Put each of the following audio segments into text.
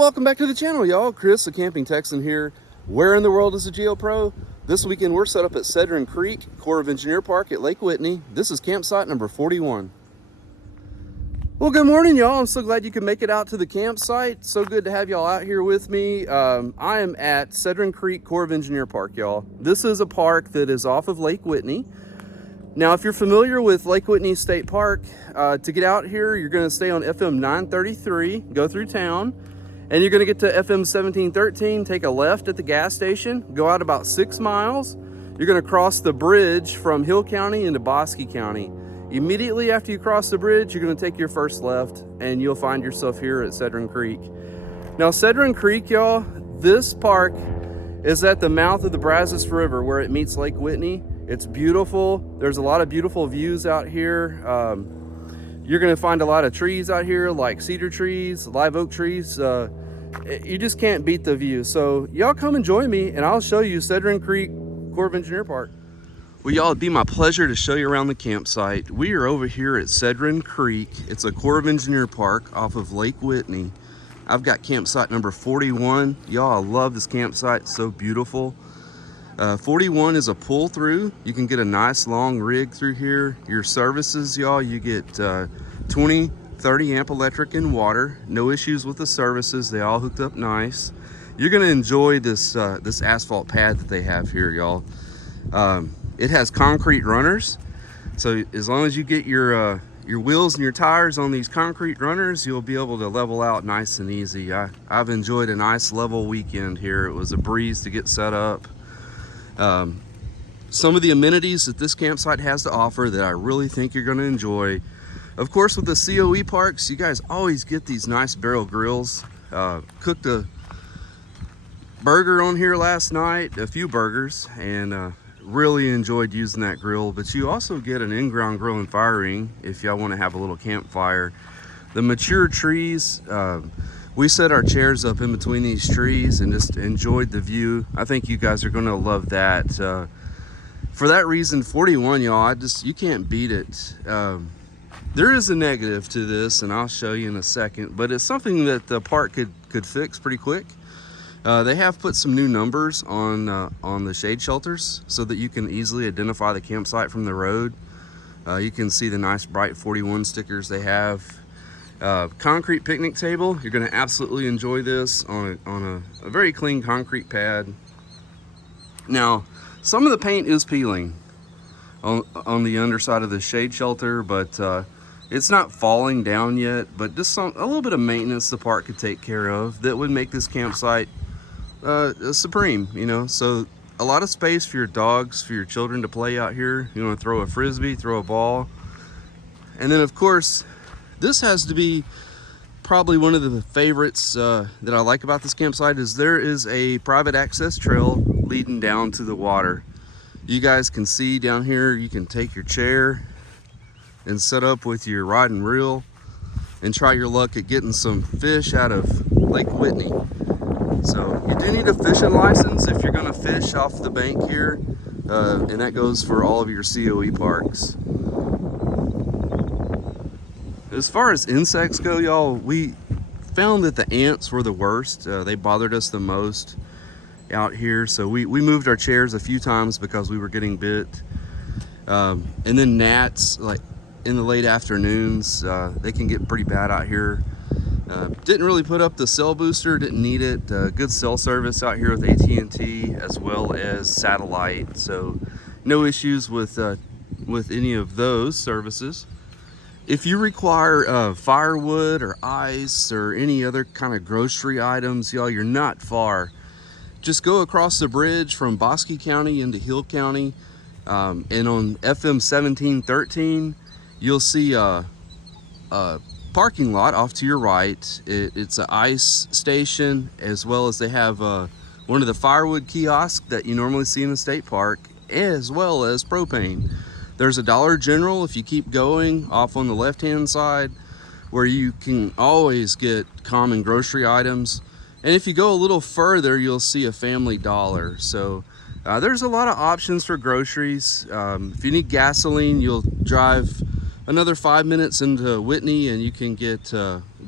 welcome back to the channel, y'all. Chris, the Camping Texan here. Where in the world is the GeoPro? This weekend we're set up at Cedron Creek, Corps of Engineer Park at Lake Whitney. This is campsite number 41. Well, good morning, y'all. I'm so glad you could make it out to the campsite. So good to have y'all out here with me. I am at Cedron Creek, Corps of Engineer Park, y'all. This is a park that is off of Lake Whitney. Now, if you're familiar with Lake Whitney State Park, to get out here, you're going to stay on FM 933, go through town, and you're going to get to FM 1713, take a left at the gas station, go out about 6 miles. You're going to cross the bridge from Hill County into Bosque County. Immediately after you cross the bridge, you're going to take your first left, and you'll find yourself here at Cedron Creek. Now, Cedron Creek, y'all, this park is at the mouth of the Brazos River where it meets Lake Whitney. It's beautiful. There's a lot of beautiful views out here. You're gonna find a lot of trees out here, like cedar trees, live oak trees. You just can't beat the view. So y'all come and join me and I'll show you Cedron Creek Corps of Engineer Park. Well, y'all, it'd be my pleasure to show you around the campsite. We are over here at Cedron Creek. It's a Corps of Engineer Park off of Lake Whitney. I've got campsite number 41. Y'all, I love this campsite, it's so beautiful. 41 is a pull through. You can get a nice long rig through here. Your services, y'all, you get 20, 30 amp electric and water. No issues with the services. They all hooked up nice. You're gonna enjoy this this asphalt pad that they have here, y'all. It has concrete runners. So as long as you get your wheels and your tires on these concrete runners, you'll be able to level out nice and easy. I've enjoyed a nice level weekend here. It was a breeze to get set up. Some of the amenities that this campsite has to offer that I really think you're going to enjoy. Of course, with the COE parks, you guys always get these nice barrel grills. Cooked a burger on here last night, a few burgers, and really enjoyed using that grill. But you also get an in-ground grill and fire ring if y'all want to have a little campfire. The mature trees, we set our chairs up in between these trees and just enjoyed the view. I think you guys are gonna love that. For that reason, 41, y'all, you can't beat it. There is a negative to this, and I'll show you in a second, but it's something that the park could fix pretty quick. They have put some new numbers on the shade shelters so that you can easily identify the campsite from the road. You can see the nice bright 41 stickers they have. Concrete picnic table. You're going to absolutely enjoy this on a very clean concrete pad. Now, some of the paint is peeling on the underside of the shade shelter, but it's not falling down yet. But just a little bit of maintenance the park could take care of that would make this campsite supreme, you know. So a lot of space for your dogs, for your children to play out here. You want to throw a frisbee, throw a ball, and then of course, this has to be probably one of the favorites that I like about this campsite is there is a private access trail leading down to the water. You guys can see down here, you can take your chair and set up with your rod and reel and try your luck at getting some fish out of Lake Whitney. So you do need a fishing license if you're gonna fish off the bank here, and that goes for all of your COE parks. As far as insects go, y'all, we found that the ants were the worst. They bothered us the most out here. So we moved our chairs a few times because we were getting bit. And then gnats, like in the late afternoons, they can get pretty bad out here. Didn't really put up the cell booster, didn't need it. Good cell service out here with AT&T as well as satellite. So no issues with any of those services. If you require firewood or ice or any other kind of grocery items, y'all, you're not far. Just go across the bridge from Bosque County into Hill County, and on FM 1713, you'll see a parking lot off to your right. It's an ice station, as well as they have one of the firewood kiosks that you normally see in the state park, as well as propane. There's a Dollar General if you keep going off on the left-hand side, where you can always get common grocery items. And if you go a little further, you'll see a Family Dollar. So there's a lot of options for groceries. If you need gasoline, you'll drive another 5 minutes into Whitney and you can get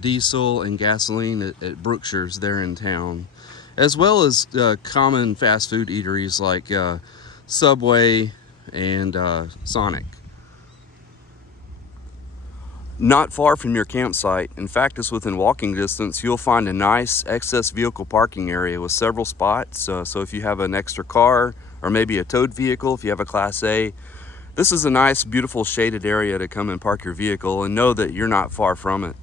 diesel and gasoline at Brookshire's there in town, as well as common fast food eateries like Subway and Sonic. Not far from your campsite, in fact it's within walking distance, you'll find a nice excess vehicle parking area with several spots. So if you have an extra car or maybe a towed vehicle, if you have a Class A, this is a nice, beautiful shaded area to come and park your vehicle, and know that you're not far from it.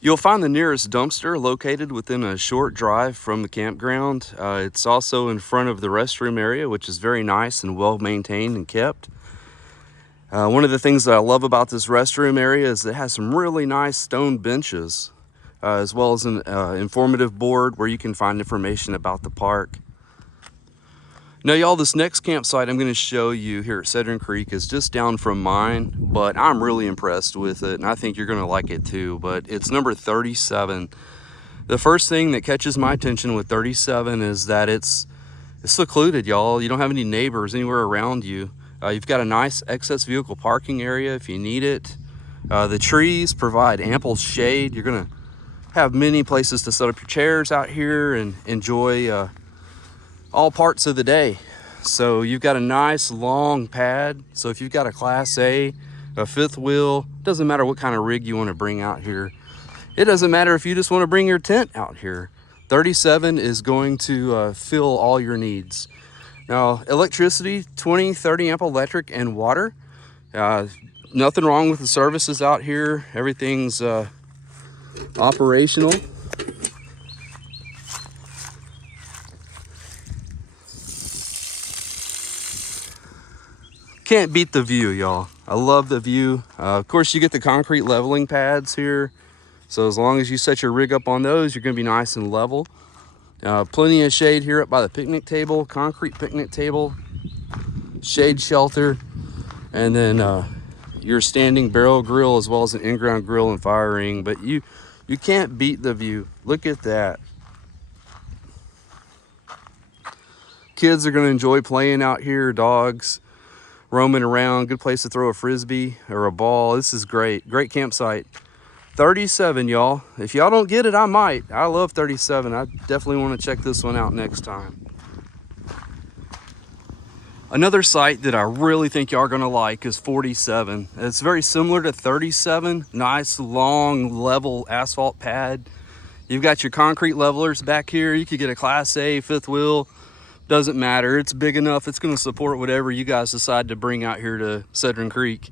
You'll find the nearest dumpster located within a short drive from the campground. It's also in front of the restroom area, which is very nice and well maintained and kept. One of the things that I love about this restroom area is it has some really nice stone benches, as well as an informative board where you can find information about the park. Now y'all, this next campsite I'm going to show you here at Cedron Creek is just down from mine, but I'm really impressed with it and I think you're going to like it too. But it's number 37. The first thing that catches my attention with 37 is that it's secluded, y'all. You don't have any neighbors anywhere around you. You've got a nice excess vehicle parking area if you need it. The trees provide ample shade. You're gonna have many places to set up your chairs out here and enjoy all parts of the day. So you've got a nice long pad. So if you've got a Class A, a fifth wheel, doesn't matter what kind of rig you want to bring out here. It doesn't matter if you just want to bring your tent out here. 37 is going to fill all your needs. Now, electricity, 20-30 amp electric and water. Nothing wrong with the services out here. Everything's operational. Can't beat the view, y'all. I love the view. Of course, you get the concrete leveling pads here. So as long as you set your rig up on those, you're gonna be nice and level. Plenty of shade here up by the picnic table, concrete picnic table, shade shelter, and then your standing barrel grill as well as an in-ground grill and fire ring. But you can't beat the view. Look at that. Kids are going to enjoy playing out here, dogs roaming around, good place to throw a frisbee or a ball. This is great. Great campsite. 37, y'all. If y'all don't get it, I might. I love 37. I definitely want to check this one out next time. Another site that I really think y'all are going to like is 47. It's very similar to 37. Nice, long, level asphalt pad. You've got your concrete levelers back here. You could get a Class A, fifth wheel. Doesn't matter. It's big enough. It's going to support whatever you guys decide to bring out here to Cedron Creek.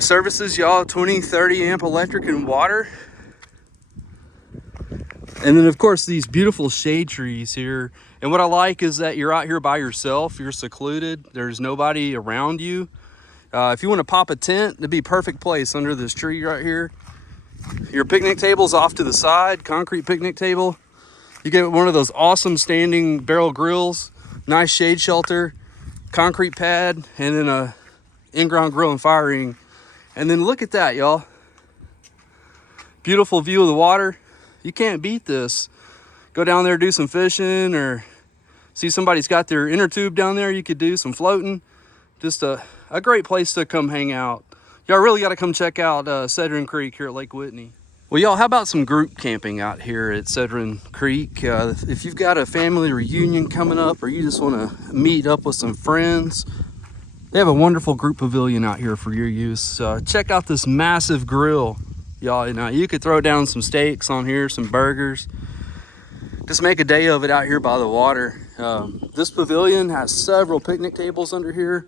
Services, y'all, 20-30 amp electric and water. And then of course these beautiful shade trees here. And what I like is that you're out here by yourself. You're secluded. There's nobody around you. If you want to pop a tent, it'd be a perfect place under this tree right here. Your picnic table's off to the side, concrete picnic table. You get one of those awesome standing barrel grills, nice shade shelter, concrete pad, and then a in-ground grill and fire ring. And then look at that, y'all. Beautiful view of the water. You can't beat this. Go down there, do some fishing, or see somebody's got their inner tube down there. You could do some floating. Just a great place to come hang out. Y'all really got to come check out Cedron Creek here at Lake Whitney. Well, y'all, how about some group camping out here at Cedron Creek? If you've got a family reunion coming up, or you just want to meet up with some friends, they have a wonderful group pavilion out here for your use. Check out this massive grill. Y'all, you could throw down some steaks on here, some burgers. Just make a day of it out here by the water. This pavilion has several picnic tables under here.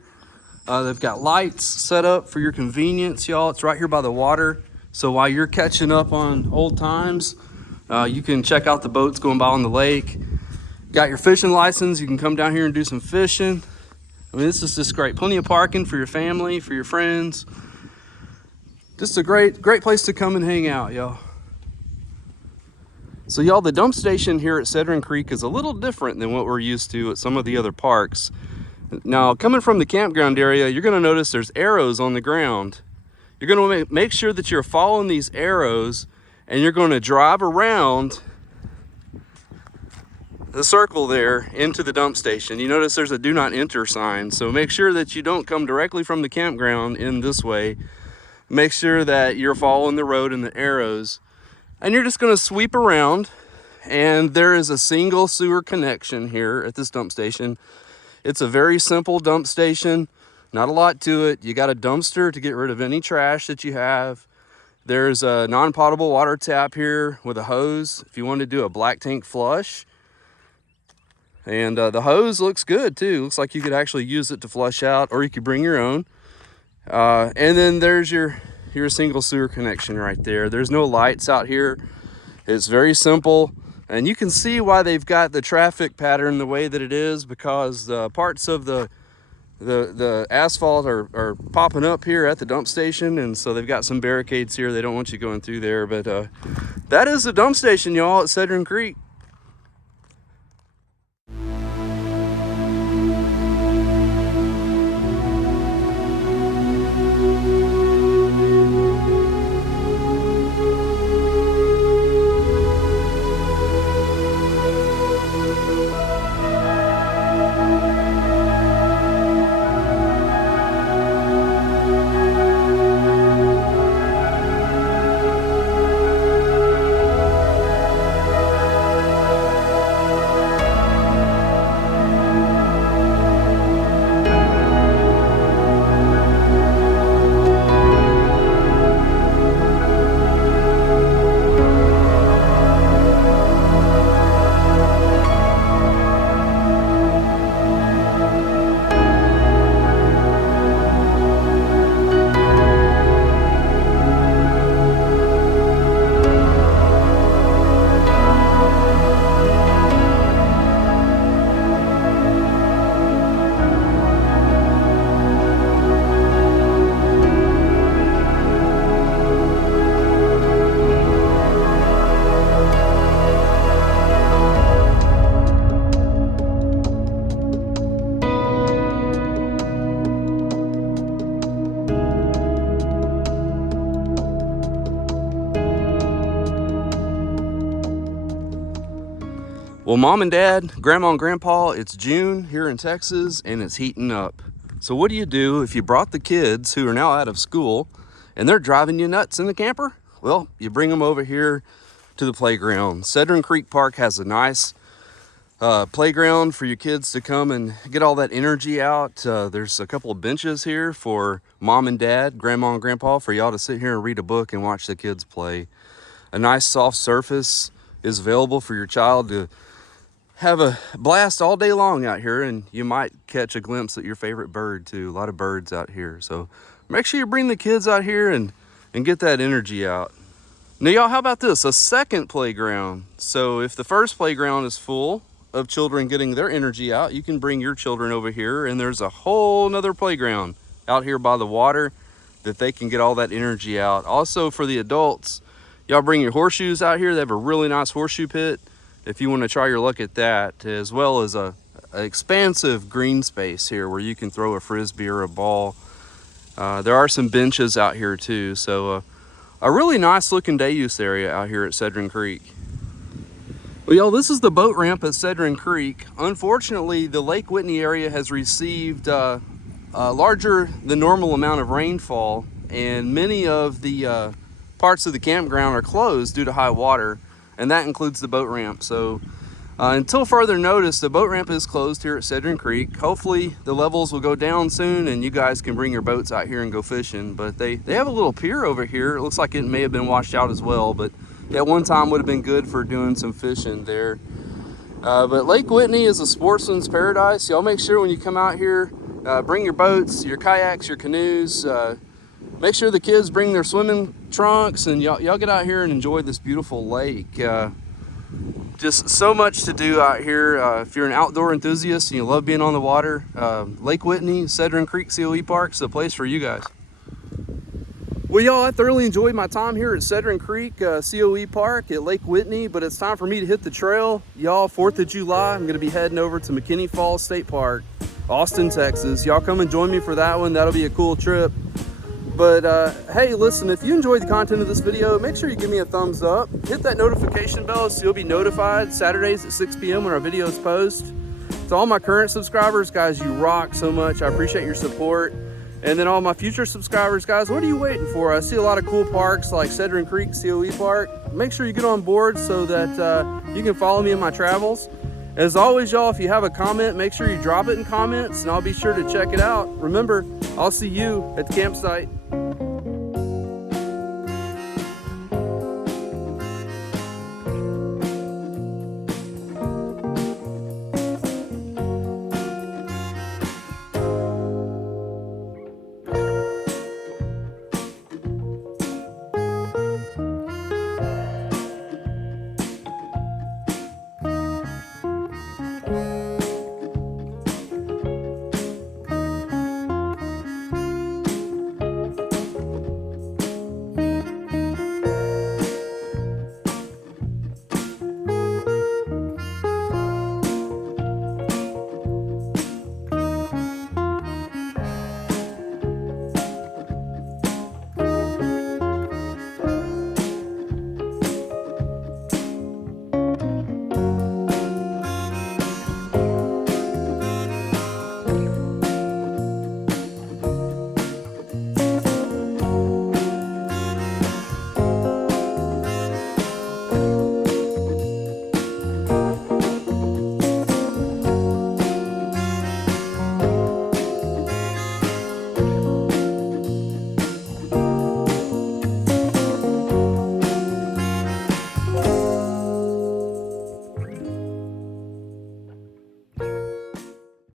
They've got lights set up for your convenience, y'all. It's right here by the water. So while you're catching up on old times, you can check out the boats going by on the lake. Got your fishing license, you can come down here and do some fishing. I mean, this is just great. Plenty of parking for your family, for your friends. Just a great place to come and hang out, y'all. So y'all, the dump station here at Cedron Creek is a little different than what we're used to at some of the other parks. Now, coming from the campground area, you're gonna notice there's arrows on the ground. You're gonna make sure that you're following these arrows, and you're gonna drive around the circle there into the dump station. You notice there's a do not enter sign, so make sure that you don't come directly from the campground in this way. make sure that you're following the road and the arrows. And you're just gonna sweep around, and there is a single sewer connection here at this dump station. It's a very simple dump station, not a lot to it. You got a dumpster to get rid of any trash that you have. There's a non-potable water tap here with a hose if you want to do a black tank flush. And the hose looks good too. Looks like you could actually use it to flush out, or you could bring your own. And then there's your single sewer connection right there. There's no lights out here. It's very simple. And you can see why they've got the traffic pattern the way that it is, because the parts of the asphalt are popping up here at the dump station, and so they've got some barricades here. They don't want you going through there. But that is the dump station, y'all, at Cedron Creek. Well, Mom and Dad, Grandma and Grandpa, it's June here in Texas and it's heating up. So what do you do if you brought the kids who are now out of school and they're driving you nuts in the camper? Well, you bring them over here to the playground. Cedron Creek Park has a nice playground for your kids to come and get all that energy out. There's a couple of benches here for Mom and Dad, Grandma and Grandpa, for y'all to sit here and read a book and watch the kids play. A nice soft surface is available for your child to have a blast all day long out here, and you might catch a glimpse at your favorite bird too. A lot of birds out here. So make sure you bring the kids out here and get that energy out. Now y'all, how about this? A second playground. So if the first playground is full of children getting their energy out, you can bring your children over here, and there's a whole nother playground out here by the water that they can get all that energy out. Also for the adults, y'all bring your horseshoes out here. They have a really nice horseshoe pit if you want to try your luck at that, as well as a expansive green space here where you can throw a frisbee or a ball. There are some benches out here too, so a really nice looking day use area out here at Cedron Creek. Well, y'all, this is the boat ramp at Cedron Creek. Unfortunately, the Lake Whitney area has received a larger than normal amount of rainfall, and many of the parts of the campground are closed due to high water, and that includes the boat ramp. So until further notice, the boat ramp is closed here at Cedron Creek. Hopefully the levels will go down soon and you guys can bring your boats out here and go fishing. But they have a little pier over here. It looks like it may have been washed out as well, but at one time would have been good for doing some fishing there. But Lake Whitney is a sportsman's paradise. Y'all make sure when you come out here, bring your boats, your kayaks, your canoes. Make sure the kids bring their swimming trunks, and y'all get out here and enjoy this beautiful lake. Just so much to do out here. If you're an outdoor enthusiast and you love being on the water, Lake Whitney, Cedron Creek COE Park is the place for you guys. Well, y'all, I thoroughly enjoyed my time here at Cedron Creek COE Park at Lake Whitney, but it's time for me to hit the trail. Y'all, 4th of July, I'm going to be heading over to McKinney Falls State Park, Austin, Texas. Y'all come and join me for that one. That'll be a cool trip. But hey, listen, if you enjoyed the content of this video, make sure you give me a thumbs up. Hit that notification bell so you'll be notified Saturdays at 6 p.m. when our videos post. To all my current subscribers, guys, you rock so much. I appreciate your support. And then all my future subscribers, guys, what are you waiting for? I see a lot of cool parks like Cedron Creek COE Park. Make sure you get on board so that you can follow me in my travels. As always, y'all, if you have a comment, make sure you drop it in comments and I'll be sure to check it out. Remember, I'll see you at the campsite.